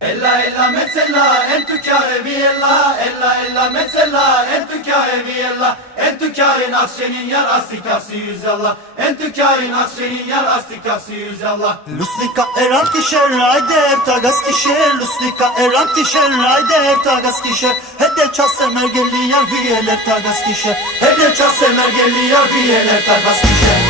Ella ella mezzella entu chiare viella ella ella mezzella entu chiare viella entu chiare nakşenin yar astikası yüzallah entu chiare nakşenin yar astikası yüzallah Luslika eranti şerrayder tagas kişer Luslika eranti şerrayder tagas kişer Hede çasemer gelli yar viyeler tagas kişer Hede çasemer gelli yar viyeler tagas kişer